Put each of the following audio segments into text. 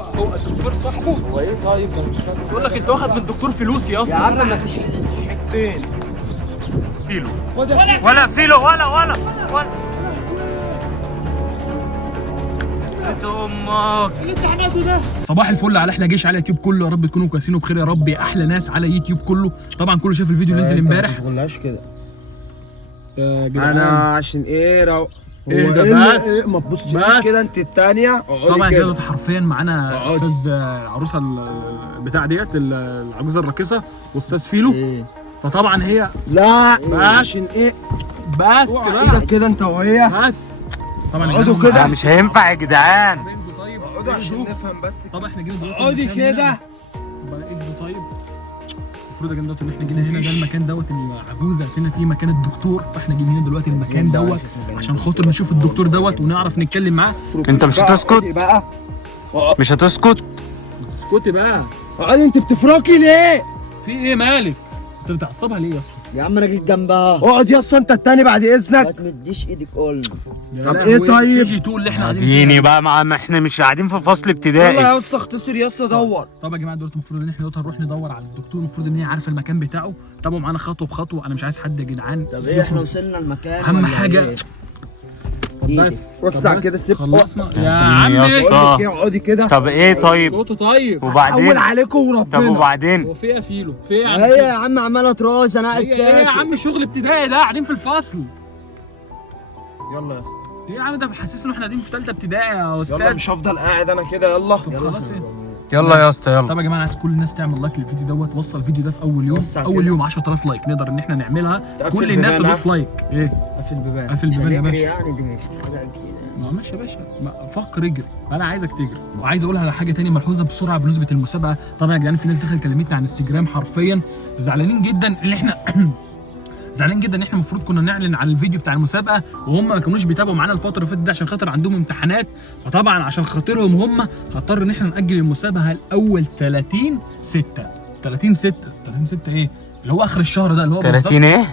هو الدكتور صاحبه. هو ايه طيب؟ ده مش فاهم. بيقول لك انت واخد من الدكتور فلوس يا اسطى. يا عم ما فيش حتتين فيلو ولا فيلو ولا امك. اللي انت عملته ده. صباح الفل على احلى جيش على يوتيوب كله، يا رب تكونوا كويسين وبخير يا رب. يا احلى ناس على يوتيوب كله. طبعا كله شاف الفيديو اللي نزل امبارح. ما تقولهاش كده. يا جدعان انا عشان ايه ايه ده بس؟ إيه؟ ما تبصليش كده انت الثانيه. طبعا كده حرفيا معانا استاذ العروسه البتاع ديت العجوزه الراقصه واستاذ فيلو. إيه؟ فطبعا هي لا بس عشان ايه؟ بس بقى ايدك كده انت وهي. بس طبعا اقعدوا كده. مش هينفع يا جدعان. اقعدوا عشان نفهم بس. طبعا احنا جينا دلوقتي. اقعدي كده. طيب المفروض يا جدعان ان احنا جينا هنا، ده المكان دوت العجوزه قالت لنا فيه مكان الدكتور، فاحنا جايين هنا دلوقتي المكان دوت عشان خاطر نشوف الدكتور دوت ونعرف نتكلم معاه. انت مش هتسكت بقى. مش هتسكت. اسكتي بقى. اقعدي. انت بتفركي ليه؟ في ايه مالك؟ انت بتعصبها ليه يا اسطى؟ يا عم انا جيت جنبها. اقعد يا اسطى انت التاني بعد ما اذنك. تمديش ايدك قول. طب ايه طيب؟ كي جي 2 اللي احنا قاعدين اديني فيها. بقى ما احنا مش قاعدين في فصل يلا ابتدائي. يا اسطى اختصر يا اسطى دور. طب يا جماعه دلوقتي المفروض ان احنا دلوقتي هنروح ندور على الدكتور، المفروض ان هي عارفه المكان بتاعه. تابعوا معانا خطوه بخطوه، انا مش عايز حد يا جدعان. طب ايه احنا وصلنا المكان اهم ولا حاجه إيه؟ بس وسع طب كده بس سيب. خلصنا يا يا عمي. اسطى. بقول لك ايه اقعدي كده. طب ايه طيب؟ صوته طيب. اول وبعدين؟ عليكم وربنا. طب وبعدين؟ هو في ايه يا فيلو؟ في ايه يا عم؟ هي يا عم عماله تراس انا قاعد ايه يا ساكت. عم شغل ابتدائي ده، قاعدين في الفصل. يلا يا اسطى. ايه يا عم ده بيحسسنا ان احنا قاعدين في ثالثه ابتدائي يا استاذ. يلا مش هفضل قاعد انا كده. يلا طب خلاص ايه. يلا يا اسطى يلا. طب يا جماعه عايز كل الناس تعمل لايك للفيديو دوت. وصل الفيديو ده في اول يوم. وسع اول كده. يوم 10000 لايك نقدر ان احنا نعملها. تقفل كل الناس البيبان، تدوس لايك. ايه قفل البيبان. قفل البيبان يا هنجري باشا. يعني دي مش حاجه اكيد. ما ماشي يا باشا، فكر اجري، انا عايزك تجري. وعايز اقول على حاجه تانية ملحوظه بسرعه بالنسبه للمسابقه. طبعا يا جدعان في ناس دخلت كلمتنا على انستجرام حرفيا زعلانين جدا ان احنا زعلانين جدا ان احنا المفروض كنا نعلن عن الفيديو بتاع المسابقه وهم ما كانوش بيتابعوا معانا الفتره اللي فاتت دي عشان خاطر عندهم امتحانات. فطبعا عشان خاطرهم هم هضطر ان احنا ناجل المسابقه الاول 30/6. 30/6 ايه اللي هو اخر الشهر ده اللي هو 30 ايه؟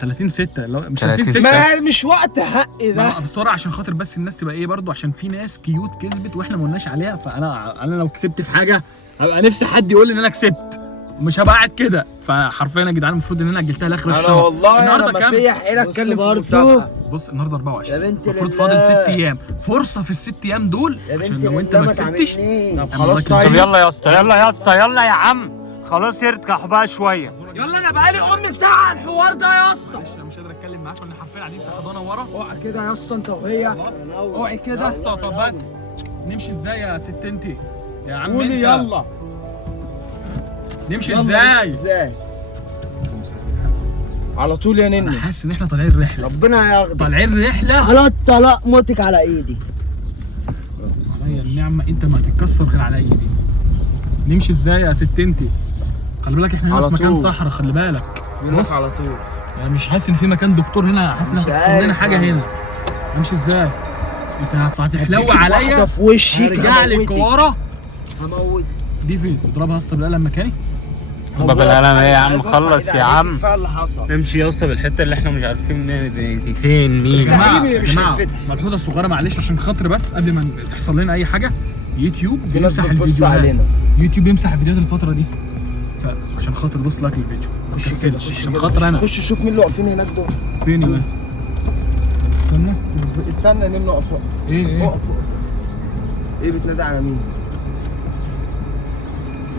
30/6 اللي هو مش 30/6. 30/6. ما مش وقت حق ده. بسرعه عشان خاطر بس الناس تبقى ايه برضو، عشان في ناس كيوت كسبت واحنا ما قلناش عليها. فانا لو كسبت في حاجه هبقى نفسي حد يقول لي ان انا كسبت، مش هبقى قاعد كده. فحرفيا يا جدعان المفروض ان انا اجلتها لاخر الشهر. انا والله النهارده انا كام؟ ما فيا حيله اتكلم في برضو. المسابقه. بص النهارده 24، يا بنت المفروض لله. فاضل 6 ايام. فرصه في ال6 ايام دول يا عشان بنت لو انت ما كسبتش. طب خلاص طب طيب. يلا يا اسطى يلا يا اسطى يلا يا عم. خلاص ارتاح بقى شويه. يلا انا بقالي ساعه على الحوار ده يا اسطى. معلش انا مش قادر اتكلم معاك لان حرفيا قاعدين في حضانه ورا. اوعى كده يا اسطى انت وهي. خلاص اوعي يا كده. اسطى. طب بس نمشي ازاي يا ست انت يا عم؟ قولي انت يلا. نمشي يلا ازاي؟ على طول يا انا نني. حاسس ان احنا طالعين رحله. ربنا ياخدك. طالعين رحله. على الطلاق موتك على ايدي. هي النعمه انت ما هتتكسر غير على ايدي. نمشي ازاي يا ست انت؟ خلي بالك احنا هنا على في مكان طول. صحراء، خلي بالك. بص على طول. يعني مش حاسس ان في مكان دكتور هنا، حاسس ان مش هتحصل لنا عارف حاجه يعني. هنا. امشي ازاي؟ انت هتحلو واحده عليا. في وشك. هرجع لي كواره. هموت. دي فين؟ اضربها يا اسطى بالقلم مكاني. طب بالقلم ايه يا عم؟ خلص يا عم. كفايه اللي حصل. نمشي يا اسطى بالحته اللي احنا مش عارفين دي فين مين. يا جماعه حبيبي يا مش جماعه هيتفتح. ملحوظه صغيره معلش عشان خاطر بس قبل ما تحصل لنا اي حاجه. يوتيوب في ناس بيمسح بتبص الفيديوهات. علينا. يوتيوب بيمسح الفيديوهات الفتره دي. فعشان خاطر بص لايك للفيديو ما تكسلش عشان خاطر انا. خش شوف مين اللي واقفين هناك دول. فين يا مان؟ استنى. استنى نمنا اقف. ايه اقف. ايه بتنادي على مين؟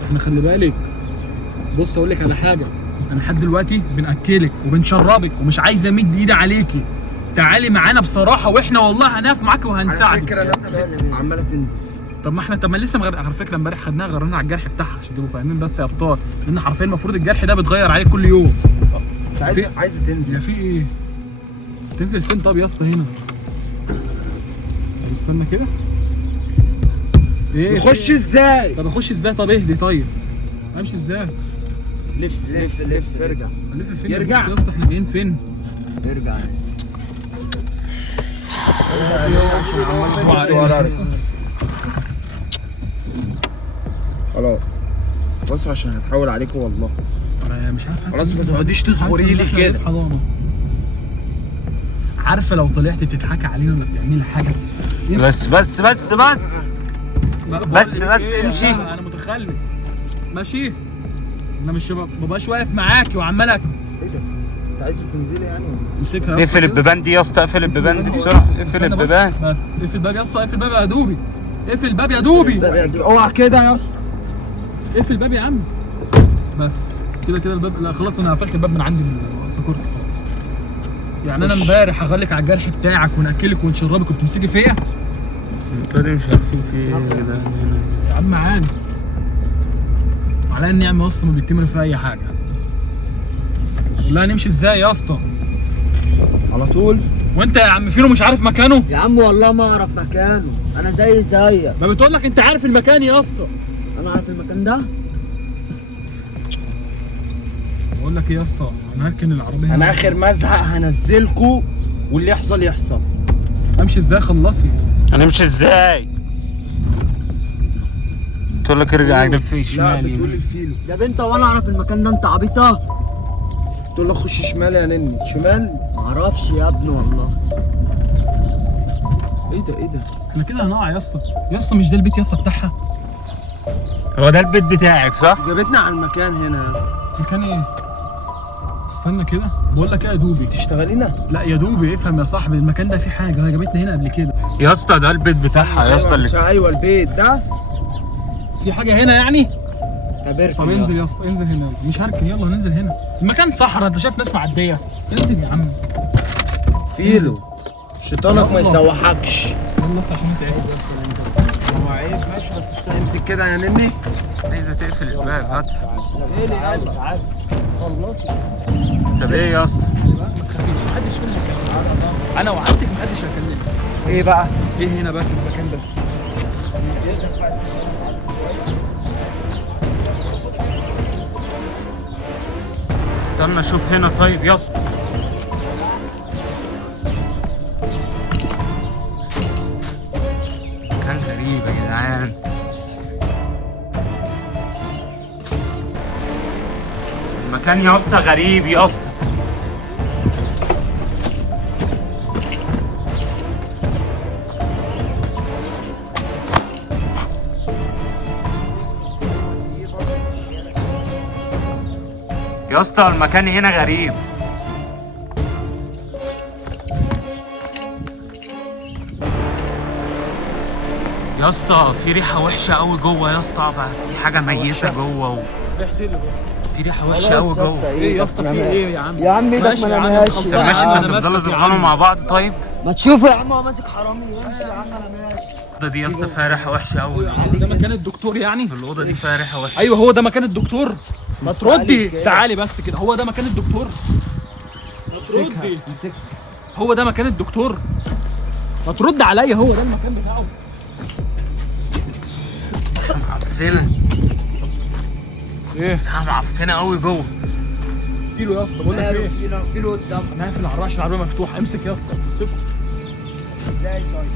احنا خلي بالك. بص اقول لك على حاجه، انا لحد دلوقتي بناكلك وبنشربك ومش عايز امد ايدي عليكي. تعالي معانا بصراحه واحنا والله هنقف معاكي على وهنساعدك. فكره ناس عماله تنزل. طب ما لسه على فكره امبارح خدناها غيرنا على الجرح بتاعها عشان تبقوا فاهمين بس يا ابطال، لان حرفيا المفروض الجرح ده بيتغير عليه كل يوم. انت عايزه يا تنزل. في ايه؟ تنزل فين طب يا اسطى هنا؟ طب استنى كده. ايه يخش ازاي؟ طب اخش ازاي؟ طب اهدي طيب. امشي ازاي؟ لف لف لف ارجع. الف فين يرجع. يا اسطى؟ احنا جايين فين؟ ارجع يعني. خلاص بصوا عشان هتحول عليكم والله. انا مش عارف. خلاص ما تقعديش تصغري لي كده. عارفه لو طلعت بتضحكي علينا ولا بتعملي حاجه. بس بس امشي. انا متخلف. ماشي. انا مش مبقاش واقف معاكي وعمال ايه ده؟ انت عايزه تنزلي يعني ولا إيه؟ امسكها يا اقفل البيبان دي يا اسطى، اقفل البيبان دي بسرعه، اقفل استنى بس. البيبان. بس اقفل الباب يا اسطى، اقفل الباب يا دوبي. اقفل الباب يا دوبي. اوعى كده يا اسطى. اقفل الباب يا عم. بس كده الباب. لا خلاص انا قفلت الباب من عندي من السكورت خلاص. يعني انا امبارح هغلك على الجرح بتاعك وناكلك ونشربك وبتمسكي فيا. انتوا ليه مش عارفين في ايه يا جدعان هنا؟ يا عم عادي. على النعمه يا اسطى ما بيتمر في اي حاجه. لا نمشي ازاي يا اسطى؟ على طول. وانت يا عم فينو مش عارف مكانه؟ يا عم والله ما اعرف مكانه، انا زيك. ما بتقول لك انت عارف المكان يا اسطى. انا عارف المكان ده. بقول لك ايه يا اسطى، انا هركن العربيه. انا اخر ما ازهق هنزلكوا واللي يحصل يحصل. امشي ازاي؟ خلصي. هنمشي ازاي؟ تقول لك ارجع لف لا شمال بتقول يمين. الفيلو. يا بنت وانا اعرف المكان ده، انت عبيطه؟ تقول له خش شمال يا نني. شمال. معرفش يا ابني والله. ايه ده؟ احنا كده هنقع يا اسطى. يا اسطى مش ده البيت يا اسطى بتاعها؟ هو ده البيت بتاعك صح؟ جابتنا على المكان هنا يا اسطى. مكان ايه؟ استنى كده. بقول لك ايه يا دوبي؟ تشتغلينا؟ لا يا دوبي افهم يا صاحبي، المكان ده فيه حاجه، هي جابتنا هنا قبل كده. يا اسطى ده البيت بتاعها يا اسطى اللي ايوه البيت ده. في حاجه هنا يعني؟ كبرت. طب انزل يا اسطى، انزل هنا. مش هركن، يلا ننزل هنا. المكان صحراء، انت شايف ناس معديه. انزل يا عم. فيلو. شيطانك ما يلا. يسوحكش. يلا بس عشان انت عيب. هو عيب ماشي بس امسك كده يا نني. عايزه تقفل الباب. هات. يلا تعالى. خلصي. طب ايه يا اسطى؟ ما تخافيش، محدش فينا هيكلمك. انا وعدتك محدش هيكلمك. ايه بقى؟ ايه هنا بقى في المكان ده؟ استنى اشوف هنا طيب يا اسطى. مكان غريب يا جدعان. المكان يا اسطى غريب يا اسطى. يا اسطى المكان هنا غريب. يا اسطى في ريحه وحشه قوي جوه يا اسطى، في حاجه ميته جوه ريحتي اللي جوه. في ريحه وحشه قوي جوه. ايه يا اسطى في ايه يا عم؟ يا عم ايدك ماشي ما يا عم، لمهاش. خلص. طب ماشي أنا انتوا تفضلوا ماسكك يا تتخانقوا عم. مع بعض طيب. ما تشوفه يا عم، هو ماسك حرامي. امشي يا عم انا ماشي. الاوضه دي يا اسطى فيها ريحه وحشه قوي. ده مكان الدكتور يعني؟ الاوضه دي فيها ريحه وحشه. ايوه هو ده مكان الدكتور. ما تردي. تعالي. تعالي بس كده. هو ده مكان الدكتور. ما تردي. امسكها. هو ده مكان الدكتور. ما ترد عليا، هو ده المكان بتاعه. معفنه. ايه؟ معفنه قوي جوه. كيلو يا اسطى. بقول لك ايه؟ في له قدام. انا هقفل العربيه عشان العربيه مفتوحه. امسك يا اسطى. امسكه. ازاي طيب؟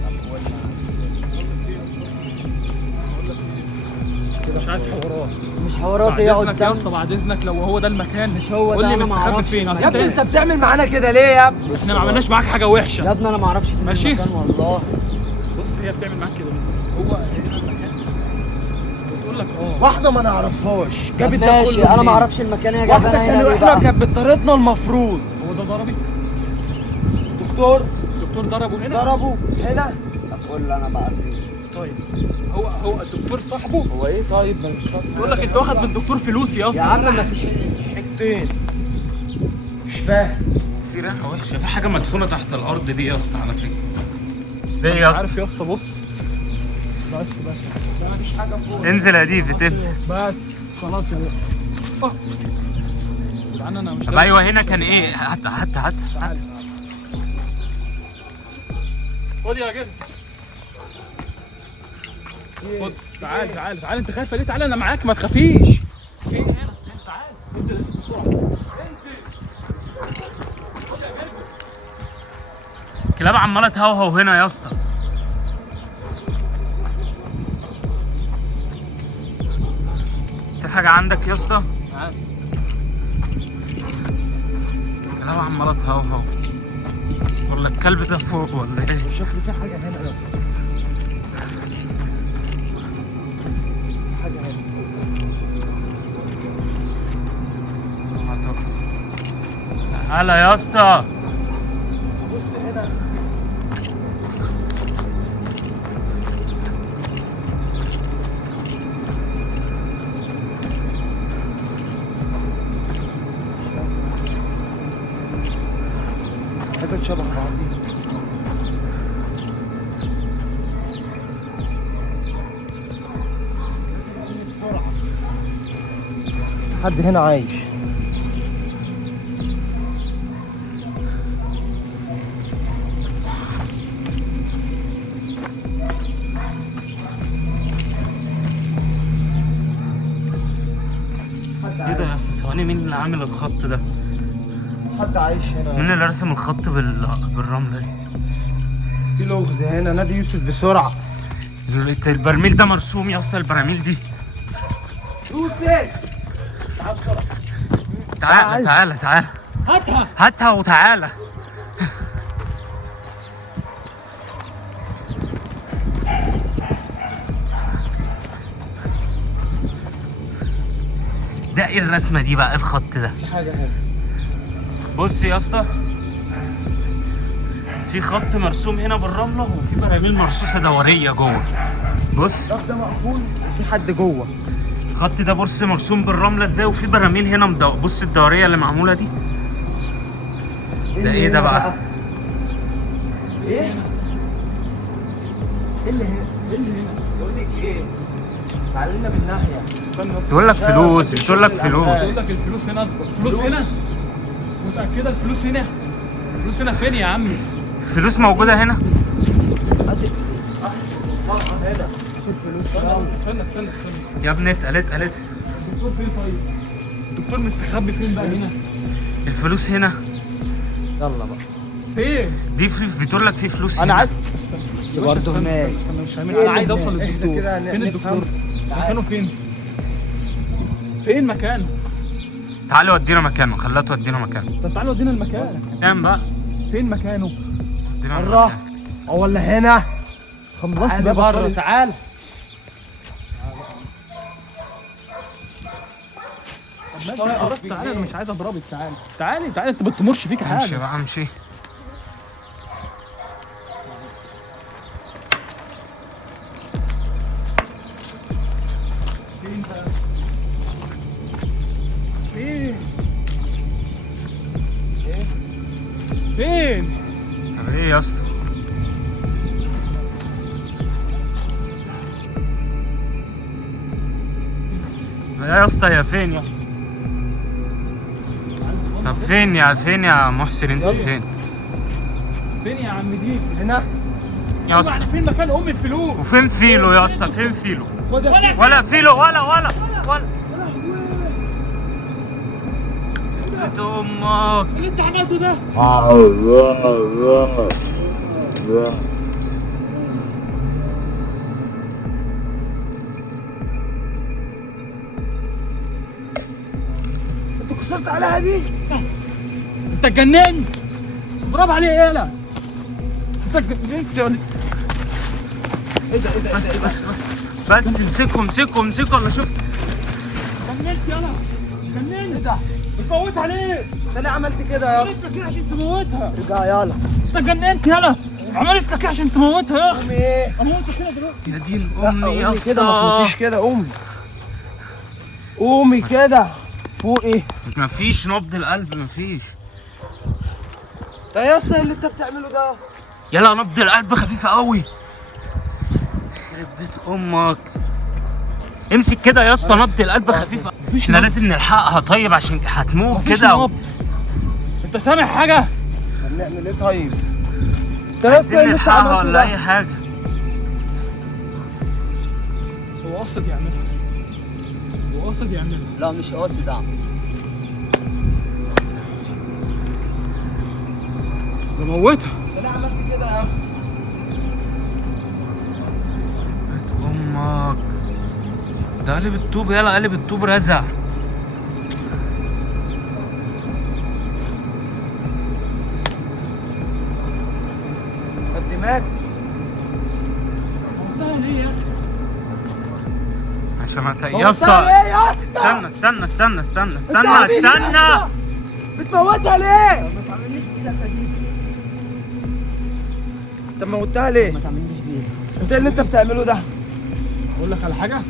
مش عايز حوارات. مش حوارات بعد هي اذنك يا قدام. اسطى، بعد اذنك لو هو ده المكان مش هو قول ده، لي أنا مستخبي معرفش فين. المكان. أصل يا ابني انت انت بتعمل معانا كده ليه يا ابني؟ احنا ما عملناش معاك حاجه وحشه. يا ابني انا ما اعرفش فين ماشي. المكان والله. بص هي بتعمل معاك كده ليه؟ هو هنا المكان. بتقول لك واحده ما نعرفهاش جابت ده ماشي كله انا ما منين؟ اعرفش المكان يا واحده جماعه. كانوا احنا كانت بتطاردنا المفروض. هو ده ضربي؟ دكتور الدكتور ضربه هنا؟ ضربه هنا. طب قول لي انا بقى فين. طيب هو الدكتور صاحبه؟ هو ايه طيب؟ ما أنا مش فاهم. بقول لك انت واخد من الدكتور فلوس يا اسطى. يا عم ما فيش. حتتين. مش فاهم. في ريحه وحشه، في حاجه مدفونه تحت الارض دي يا اسطى على فكره. ايه مش يا اسطى؟ عارف يا اسطى. بص بس ده مفيش حاجه فوق. انزل يا ديفيد انزل. بس خلاص يا بابا. جدعان انا مش طب ايوه هنا كان ايه؟ هات. خد يا جد. خد. تعال انت خايفه ليه؟ تعال انا معاك ما تخافيش. ايه هنا؟ تعال انزل بسرعه. كلاب عماله تهوهو هنا يا اسطى. في حاجه عندك يا اسطى؟ تعال. كلاب عماله تهوهو. ولا الكلب ده فوق ولا ايه؟ شكله في حاجه هنا يا اسطى. حاجه هنا. تعالى يا اسطى. بص هنا. حتت شبه بعضيها. بسرعة. في حد هنا عايش. ايه ده يا اسطى؟ ثواني، مين اللي عامل الخط ده؟ حد عايش هنا. مين اللي رسم الخط بالرمله دي؟ في لغز هنا. نادي يوسف بسرعة. البرميل ده مرسوم يا اسطى، البراميل دي. يوسف تعال بسرعة. تعالى تعالى تعالى، هاتها وتعالى. ده ايه الرسمه دي بقى؟ إيه الخط ده؟ في حاجة هنا. بص يا اسطى، في خط مرسوم هنا بالرمله وفي براميل مرصوصه دوريه جوه. بص الشاف ده مقفول وفي حد جوه. الخط ده بص مرسوم بالرمله ازاي، وفي براميل هنا بص الدوريه اللي معموله دي. ده ايه ده بقى؟ ايه؟ ايه اللي هنا؟ ايه اللي هنا؟ بقول لك ايه؟ تعالى لنا من ناحية. استنى بس. بتقول لك فلوس، بتقول لك فلوس. بقول لك الفلوس هنا. اصبر، الفلوس هنا؟ متأكدة الفلوس هنا؟ الفلوس هنا فين يا عمي؟ فلوس موجوده هنا. طبعا هنا. الفلوس. استنى يا ابني اتقلت الدكتور فين طيب؟ الدكتور مستخبي فين بقى هنا؟ الفلوس هنا. يلا بقى. فين؟ دي بتقول لك في فلوس هنا. انا عايز بس برضه هناك. استنى مش فاهمين. انا عايز اوصل احنا للدكتور. كده فين نفهم. الدكتور؟ مكانه فين؟ فين مكانه؟ تعالى ودينا مكانه، خليها تودينا مكانه. طب تعالى ودينا المكان. كام بقى؟ فين مكانه؟ ودينا بره المكان. او ولا هنا؟ خلاص تعالى بقى بره. بطل. تعال. ماشي خلاص تعالى، انا مش عايز اضربك. تعالى انت ما بتمرش فيك امشي حاجه. بقى امشي. فين بقى؟ فين؟ فين؟ طب ايه يا اسطى؟ يا اسطى يا فين يا؟ طب فين يا محسن؟ انت فين؟ فين يا عم دي؟ هنا. يا اسطى فين مكان ام الفلوس؟ وفين فيلو يا اسطى؟ فين فيلو؟ خدها. ولا فيلو ولا بيت امك. اللي انت عملته ده. انت كسرت عليها دي. انت اتجننت. برافو عليه يالا. انت اتجننت ولا بس امسكوا ولا شوف. اتجننت يالا. اتجننت. ايه ده؟ بتموت عليه. انت ليه عملت كده يا اسطى؟ عملت لك ايه عشان تموتها؟ ارجع يلا. انت اتجننت يالا. عملت لك ايه عشان تموتها يا اخي؟ قومي ايه؟ اموت كده دلوقتي. يا دين لا، امي يا قومي كده، ما اسطى. تموتيش كده. قومي. قومي كده. فوقي. مفيش نبض القلب، مفيش. ده يا اسطى اللي انت بتعمله ده يا اسطى. يلا نبض القلب خفيفة قوي. يخرب بيت امك. امسك كده يا اسطى، نبض القلب خفيفة. مفيش احنا نبض. لازم نلحقها طيب عشان هتموت مفيش كده. نبض. انت سامع حاجه؟ هنعمل ايه طيب؟ انت يا عايزين اسطى اللي انت نلحقها عملته ولا اي ده. حاجة. هو قاصد يعملها. هو قاصد يعملها. لا مش قاصد اعمل. ده موتها. انت ليه عملت كده يا اسطى؟ بيت امك. ده قلب الطوب، يلا قلب الطوب رزع. مقدمات. موتها ليه يا اخي؟ عشان ما هو يا اسطى بتعمل ايه يا اسطى؟ استنى بتموتها ليه؟ ما تعمليش بايدك دي. طب موتها ليه؟ ما تعمليش بيه. انت ايه اللي انت بتعمله ده؟ اقول لك على حاجه،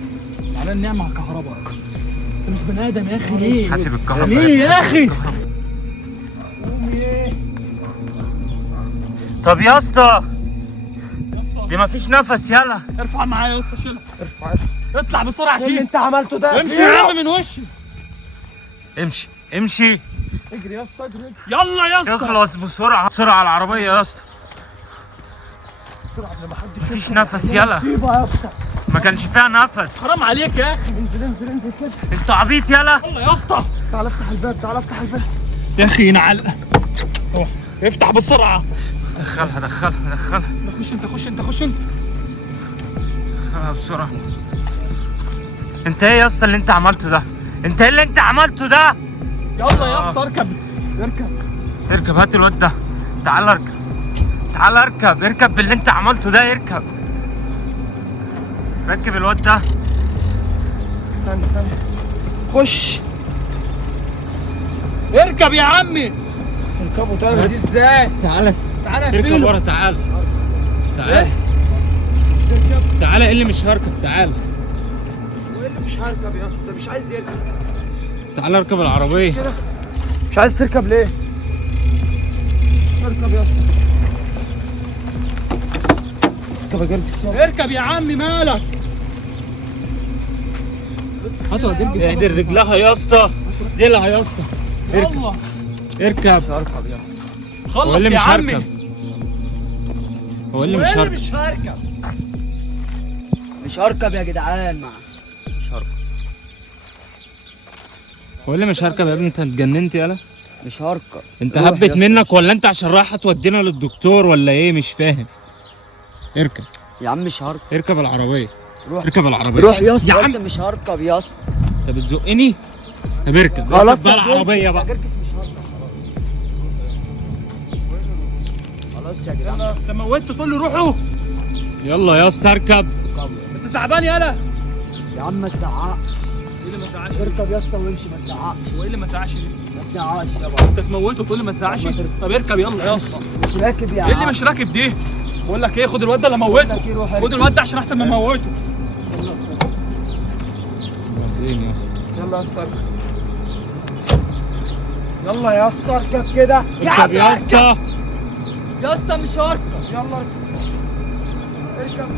تعالى ننام على الكهرباء. انت مش بني ادم يا اخي ليه؟ حاسب الكهرباء ليه يا اخي؟ قومي ايه؟ طب يا اسطى دي مفيش نفس، يلا ارفع معايا يا اسطى، شيلها. ارفع اطلع بسرعه ايه اللي شيل. انت عملته ده؟ امشي يا عم من وشي. امشي اجري يا اسطى اجري. يلا يا اسطى. اخلص بسرعه على العربيه يا اسطى. بسرعه قبل ما حد مفيش نفس، يلا. مصيبه يا اسطى. ما كانش فيها نفس. حرام عليك يا اخي. انزل كده. انت عبيط، يلا. يلا يا اسطى. تعال افتح الباب. يا اخي نعل. روح افتح بسرعه. دخلها خش انت. دخلها بسرعه. انت ايه يا اسطى اللي انت عملته ده؟ يلا يا اسطى اركب. اركب، هات الواد ده. تعال اركب باللي انت عملته ده. ركب الواد ده. استنى خش. اركب يا عمي. اركبوا طيب دي ازاي؟ تعالى اركب ورا، تعال. تعال، ايه اللي مش هركب؟ تعال وايه اللي مش هركب يا اسطى؟ ده مش عايز يركب. تعال اركب العربيه. كده مش عايز تركب ليه؟ اركب يا اسطى. اركب يا جرجس يلا. اركب يا عمي، مالك؟ هاتوا يا جرجس. اهدر رجلها يا اسطى، ديلها يا اسطى. يلا اركب. اركب يا اسطى. هو خلص اللي يا مش عمي. هركب. هو اللي مش هركب. مش هركب يا جدعان. هو اللي مش هركب يا ابني، انت اتجننت يالا؟ مش هركب. انت روح يا هبت اسطى. منك ولا انت عشان رايحه تودينا للدكتور ولا ايه؟ مش فاهم. اركب يا عم مش هركب. اركب العربيه. روح. اركب العربيه. روح يا اسطى. يا عم انت مش هركب يا اسطى. انت بتزقني. طب اركب خلاص بقى يا العربيه جرجس. بقى. يا جرجس مش هركب. خلاص يا جدعان. يلا يا اسطى، موتت تقول لي روحوا. يلا يا اسطى اركب. انت تعبان يالا. يا عم ما تزعقش. ايه اللي ما زعقش؟ اركب يا اسطى وامشي ما تزعقش. وايه اللي ما زعقش؟ ما تزعقش انت تموته تقول لي ما تزعقش؟ طب اركب يلا يا اسطى. مش راكب يا عم. ايه اللي مش راكب دي؟ بقول لك ايه، خد الواد ده اللي موته. لك ايه، روح خد اركب. الواد ده عشان احسن ما موته. وديني يا اسطى. يلا يا اسطى اركب. يلا يا اسطى اركب كده. اركب يا اسطى. يا اسطى مش هركب. يلا اركب.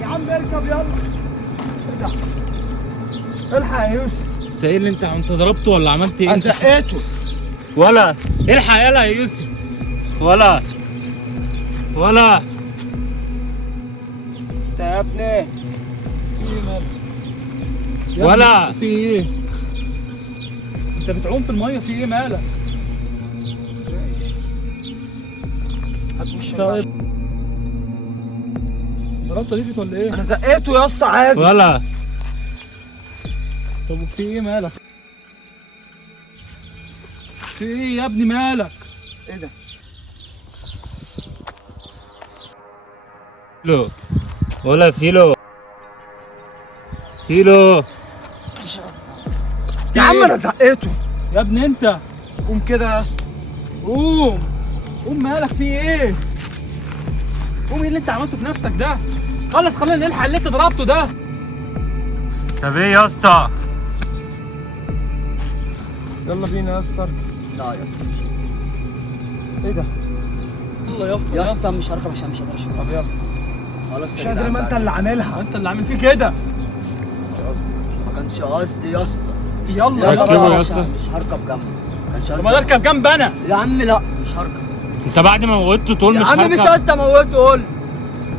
يا عم اركب يلا. ارجع. الحق يا يوسف. انت ايه اللي انت ضربته ولا عملت ايه؟ انا زقيته. ولا الحق يلا يا يوسف. ولا انت يا ابني. ولا في ايه؟ انت بتعوم في الميه، في ايه مالك؟ طيب ضربت ليفت ولا ايه؟ انا زقيته يا اسطى عادي. ولا طب وفي ايه مالك؟ في ايه يا ابني مالك؟ ايه ده؟ فيلو. يا عم انا زقيته. يا ابني انت قوم كده يا اسطى. قوم مالك، في ايه؟ قوم، ايه اللي انت عملته في نفسك ده؟ خلينا نلحق اللي انت ضربته ده. طب ايه يا اسطى؟ يلا بينا يا اسطى اركب. لا يا اسطى مش هركب. ايه ده؟ يلا يا اسطى. يا اسطى مش هركب عشان مش قادر اشوف. طب يلا. خلاص مش يا قادر، جدعان. ما انت اللي عاملها. انت اللي عامل فيه كده. ما كانش قصدي يا اسطى. يلا ركبه يلا. يا اسطى. مش هركب جنبه. ما كانش طب قصدي. ما اركب جنب انا. يا عم لا مش هركب. انت بعد ما موتته تقول يا مش عم مش هركب؟ قصدي اموته. قول.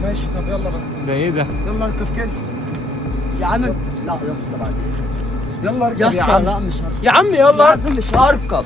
ماشي طب يلا بس. ده ايه ده؟ يلا اركب كده. يا عم لا يا اسطى بعد اذنك. يلا اركب يا يا اسطى عم. لا مش هركب. يا عم يا يلا عم مش هركب.